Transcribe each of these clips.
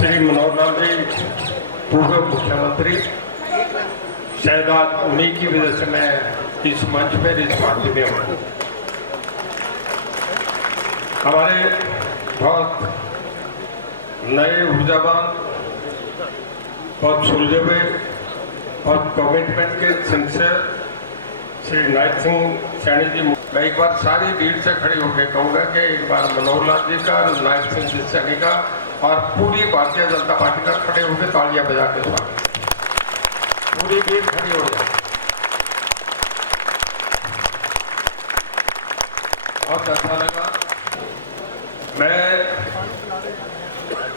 श्री मनोहर लाल जी पूर्व मुख्यमंत्री, शायद आज उन्हीं की वजह से मैं इस मंच पर इस पार्टी में हूँ। हमारे बहुत नए ऊर्जावान, बहुत सुलझे हुए और कमिटमेंट के सिंसियर श्री नायक सिंह सैनी जी, मैं एक बार सारी भीड़ से खड़ी होकर कहूँगा कि एक बार मनोहर लाल जी का, नायक सिंह जी सैनी का और पूरी भारतीय जनता पार्टी का खड़े होकर तालियां बजा के स्वागत। पूरी भीड़ खड़ी हो जाए। बहुत अच्छा लगा। मैं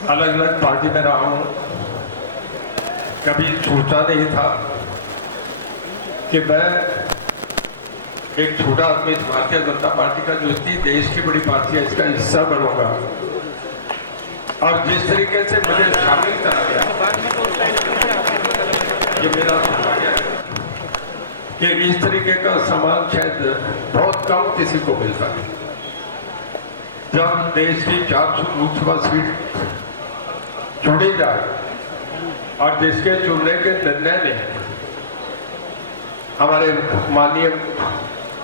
अलग अलग पार्टी में रहा हूँ, कभी सोचा नहीं था कि मैं एक छोटा आदमी इस भारतीय जनता पार्टी का, जो इतनी देश की बड़ी पार्टी है, इसका हिस्सा बनूंगा। और जिस तरीके से मुझे शामिल करा गया, ये मेरा सौभाग्य है कि इस तरीके का सम्मान शायद बहुत कम किसी को मिलता है। जब देश की 400 लोकसभा सीट चुनी जाए और जिसके चुनने के निर्णय ने हमारे माननीय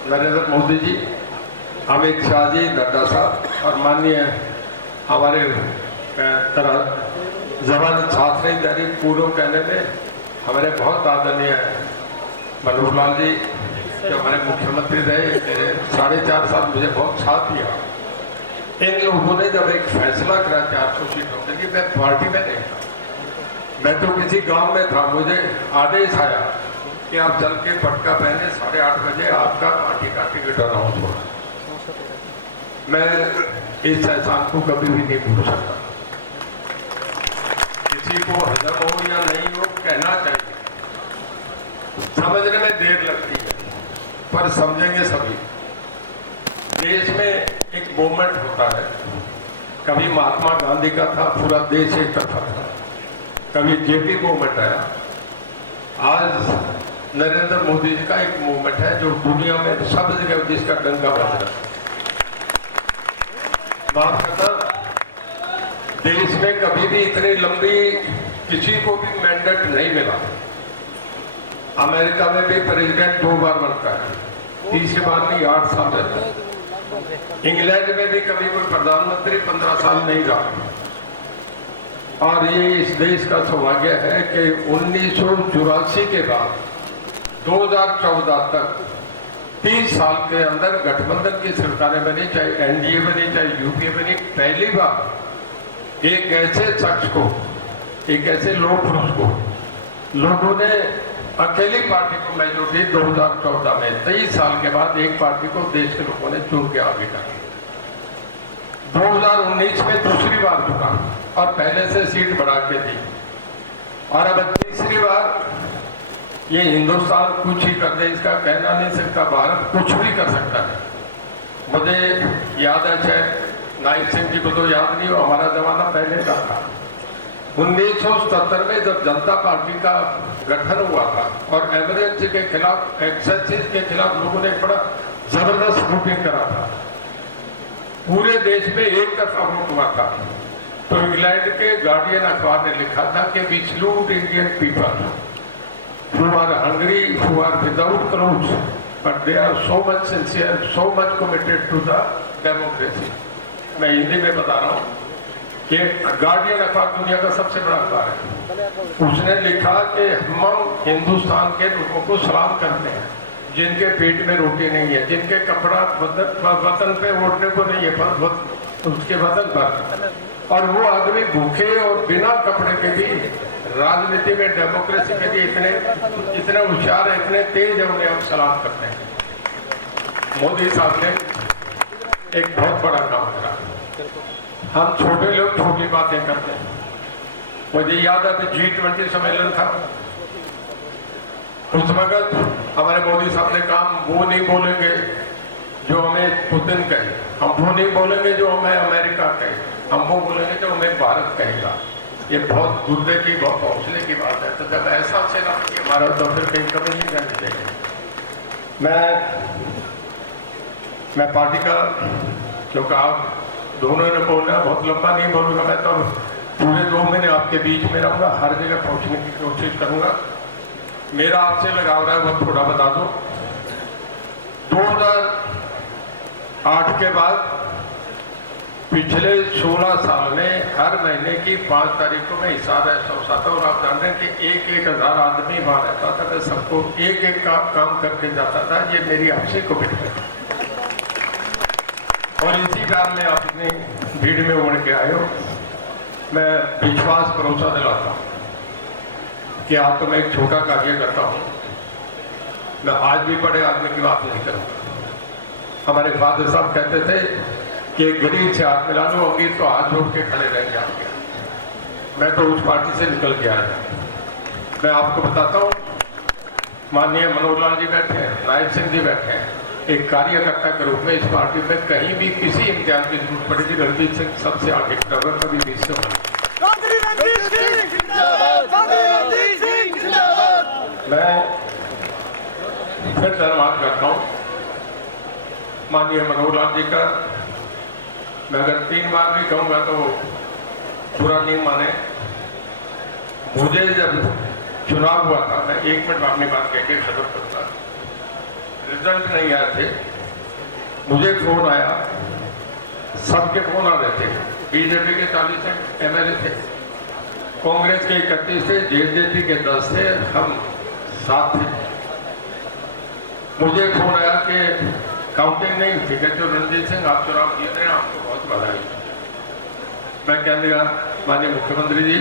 नरेंद्र मोदी जी, अमित शाह जी, नड्डा साहब और माननीय हमारे जवान छात्र पूर्व कहने में हमारे बहुत आदरणीय मनोहर लाल जी, जो हमारे मुख्यमंत्री रहे, मेरे 4.5 साल मुझे बहुत साथ दिया। इन लोगों ने जब एक फैसला करा 400 सीटों के लिए, मैं पार्टी में नहीं था, मैं तो किसी गांव में था। मुझे आदेश आया कि आप चल के पटका पहने 8:30 बजे आपका पार्टी का टिकट अनाउंस होगा। मैं इस एहसान को कभी भी नहीं भूल सकता। किसी को हजम हो या नहीं हो, कहना चाहिए। समझने में देर लगती है, पर समझेंगे सभी। देश में एक मूवमेंट होता है, कभी महात्मा गांधी का था, पूरा देश एक तरफा था, कभी जेपी मूवमेंट आया, आज नरेंद्र मोदी जी का एक मूवमेंट है जो दुनिया में सब जगह जिसका डंका बज रहा है। माफ करना, देश में कभी भी इतनी लंबी किसी को भी मैंडेट नहीं मिला। अमेरिका में भी प्रेसिडेंट 2 बार बनता है, तीसरी बार नहीं 8 साल रहता है। इंग्लैंड में भी कभी कोई प्रधानमंत्री 15 साल नहीं रहा। और ये इस देश का सौभाग्य है कि 1984 के बाद 2014 तक 30 साल के अंदर गठबंधन की सरकारें बनी, चाहे एनडीए बनी, चाहे यूपीए बनी। पहली बार एक ऐसे शख्स को, एक ऐसे लोक पुरुष को लोगों ने अकेली पार्टी को मेजोरिटी 2014 में 23 साल के बाद एक पार्टी को देश के लोगों ने चुन के आगे कर 2019 में दूसरी बार चुना और पहले से सीट बढ़ा के दी। और अब तीसरी बार ये हिंदुस्तान कुछ ही कर दे, इसका कहना नहीं सकता। भारत कुछ भी कर सकता है। मुझे याद है, शायद नायक सिंह जी को तो याद नहीं हो, हमारा जमाना पहले का था। 1977 में जब जनता पार्टी का गठन हुआ था और एमरजेंसी के खिलाफ, एक्सेसिस के खिलाफ लोगों ने बड़ा जबरदस्त वोटिंग करा था। पूरे देश में एक तरफा वोट हुआ था। तो इंग्लैंड के गार्डियन अखबार ने लिखा था कि we salute Indian people who are hungry, who are without clothes, but they are so much sincere, so much committed to the democracy। मैं हिंदी में बता रहा हूँ कि गार्डियन अखबार दुनिया का सबसे बड़ा अखबार है। उसने लिखा कि हम हिंदुस्तान के लोगों को सलाम करते हैं, जिनके पेट में रोटी नहीं है, जिनके कपड़ा वतन पे ओढ़ने को नहीं है, पर उसके वतन पर, और वो आदमी भूखे और बिना कपड़े के भी राजनीति में, डेमोक्रेसी के लिए इतने होशियार है, इतने तेज है, उन्हें हम सलाम करते हैं। मोदी साहब ने एक बहुत बड़ा काम करा। हम छोटे लोग छोटी बातें करते हैं। मुझे याद है कि G20 सम्मेलन था, उस वक्त हमारे मोदी साहब ने कहा, वो नहीं बोलेंगे जो हमें पुतिन कहे, हम वो नहीं बोलेंगे जो हमें अमेरिका कहे, हम वो बोलेंगे जो हमें भारत कहेगा। ये बहुत गुर्दे की, बहुत हौसले की बात है। तो जब ऐसा से ना कि हमारा, तो फिर कहीं कभी नहीं करने देंगे। मैं पार्टी का, क्योंकि आप दोनों ने बोलना, बहुत लंबा नहीं बोलूँगा मैं, तो पूरे 2 महीने आपके बीच में रहूँगा, हर जगह पहुँचने की कोशिश करूँगा। मेरा आपसे लगाव रहा है वो थोड़ा बता दो। 2008 के बाद पिछले 16 साल में हर महीने की 5 तारीख को मैं हिसार ऐसा होता था, और आप जानते हैं कि 1,000 आदमी वहाँ रहता था। मैं सबको एक काम करके जाता था। ये मेरी आपसे कमिटमेंट। और इसी बार में आप इतनी भीड़ में उमड़ के आए हो, मैं विश्वास भरोसा दिलाता हूँ कि आज तो मैं एक छोटा कार्य करता हूँ। मैं आज भी बड़े आदमी की बात नहीं करूँगा। हमारे फादर साहब कहते थे कि गरीब से हाथ मिला लो, अमीर तो हाथ जोड़ के खड़े रहेंगे आपके। मैं तो उस पार्टी से निकल के आया। मैं आपको बताता हूँ, माननीय मनोहर लाल जी बैठे हैं, नायब सिंह जी बैठे हैं। एक कार्यकर्ता के रूप में इस पार्टी में कहीं भी किसी इम्तिहान की जरूरत पड़ेगी, रणजीत सिंह सबसे आगे खड़ा, कभी भी इससे मैं फिर धन्यवाद करता हूँ माननीय मनोहर लाल जी का। मैं अगर 3 बार भी कहूँगा तो पूरा नहीं माने। मुझे जब चुनाव हुआ था, मैं 1 मिनट अपनी बात कह के खत्म करता, रिजल्ट नहीं आए थे, मुझे फोन आया, सबके फोन आ रहे थे। बीजेपी के 40 MLA थे, कांग्रेस के 31 थे, जेजेपी के 10 थे, हम 7 थे। मुझे फोन आया कि काउंटिंग नहीं हुई है, जो रणजीत सिंह आप चुनाव जीत रहे हैं, आपको बहुत बधाई। मैं कह दिया, माननीय मुख्यमंत्री जी,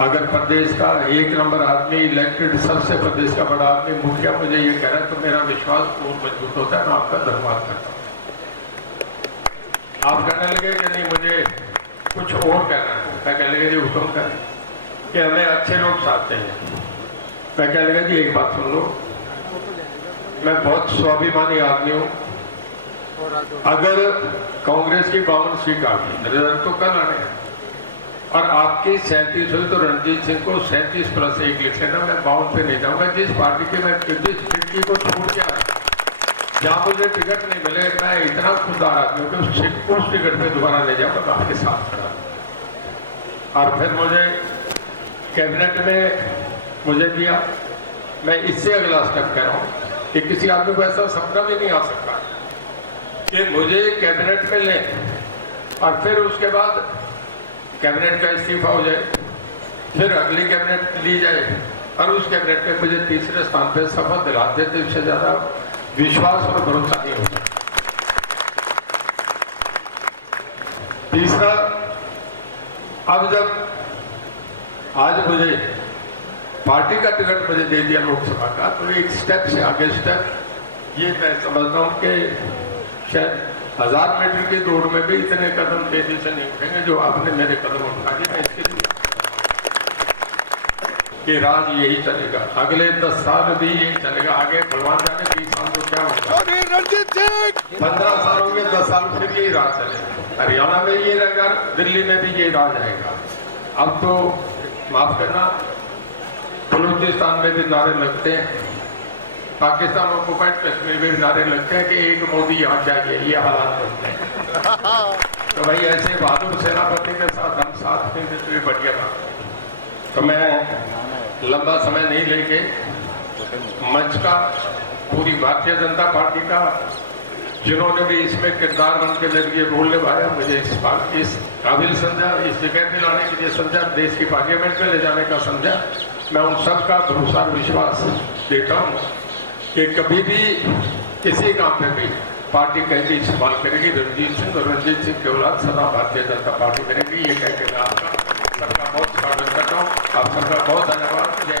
अगर प्रदेश का 1 नंबर आदमी इलेक्टेड, सबसे प्रदेश का बड़ा आदमी मुखिया मुझे ये कह रहा है तो मेरा विश्वास और मजबूत होता है। मैं आपका धन्यवाद करता हूँ। आप कहने लगे कि नहीं मुझे कुछ और कहना है। मैं कहने लगे जी हुक्म करें कि हमें अच्छे लोग साथ चाहिए। मैं कहने लगा जी एक बात सुन लो, मैं बहुत स्वाभिमानी आदमी हूँ। अगर कांग्रेस की 52 सीट आ गई, रिजल्ट तो कल आने हैं, और आपकी 37 हुई तो रणजीत सिंह को 37+1 लिख लेना। मैं 52 पे नहीं जाऊँगा। जिस पार्टी के मैं जिस खिड़की को छोड़ के आया, जहाँ मुझे टिकट नहीं मिले, मैं इतना खुददार आदमी हूँ कि उस टिकट पे दोबारा नहीं जाऊँगा। मैं आपके साथ खड़ा। और फिर मुझे कैबिनेट में मुझे दिया। मैं इससे अगला स्टेप कह रहा हूँ कि किसी आदमी को ऐसा सपना भी नहीं आ सकता कि मुझे कैबिनेट में लें और फिर उसके बाद कैबिनेट का इस्तीफा हो जाए, फिर अगली कैबिनेट ली जाए और उस कैबिनेट में मुझे तीसरे स्थान पे शपथ दिलाते थे। इससे ज्यादा विश्वास और भरोसा नहीं होता। तीसरा, अब जब आज मुझे पार्टी का टिकट मुझे दे दिया लोकसभा का, तो एक स्टेप से आगे स्टेप, ये मैं समझता हूँ कि शायद 1000 मीटर की दौड़ में भी इतने कदम तेजी से नहीं उठेंगे जो आपने मेरे कदम उठा दिए। मैं इसके लिए कि राज यही चलेगा, अगले 10 साल भी यही चलेगा। आगे भगवान जाने 20 साल तो क्या होगा, 15 साल होंगे, 10 साल फिर यही राज चलेगा। हरियाणा में ये रहेगा, दिल्ली में भी ये राज आएगा। अब तो माफ करना, बलूचिस्तान में भी नारे लगते हैं, पाकिस्तान ऑक्युपाइड कश्मीर में भी नारे लगते हैं कि एक मोदी यहाँ चाहिए। ये हालात बनते हैं। तो भाई ऐसे बहादुर सेनापति के साथ हम साथ में भी बढ़िया बात। तो मैं लंबा समय नहीं लेके मंच का, पूरी भारतीय जनता पार्टी का, जिन्होंने भी इसमें किरदार बन के मेरे लिए रोल निभाया, मुझे इस काबिल समझा, इस जगह पे लाने के लिए समझा, देश की पार्लियामेंट में ले जाने का समझा, मैं उन सबका भरोसा विश्वास देता हूँ कि कभी भी किसी काम पे भी पार्टी कहीं इस्तेमाल करेगी रणजीत सिंह, और रणजीत सिंह के औलाद सदा भारतीय जनता पार्टी करेगी। ये कह के मैं आपका सबका बहुत स्वागत करता हूँ। आप सबका बहुत धन्यवाद। जय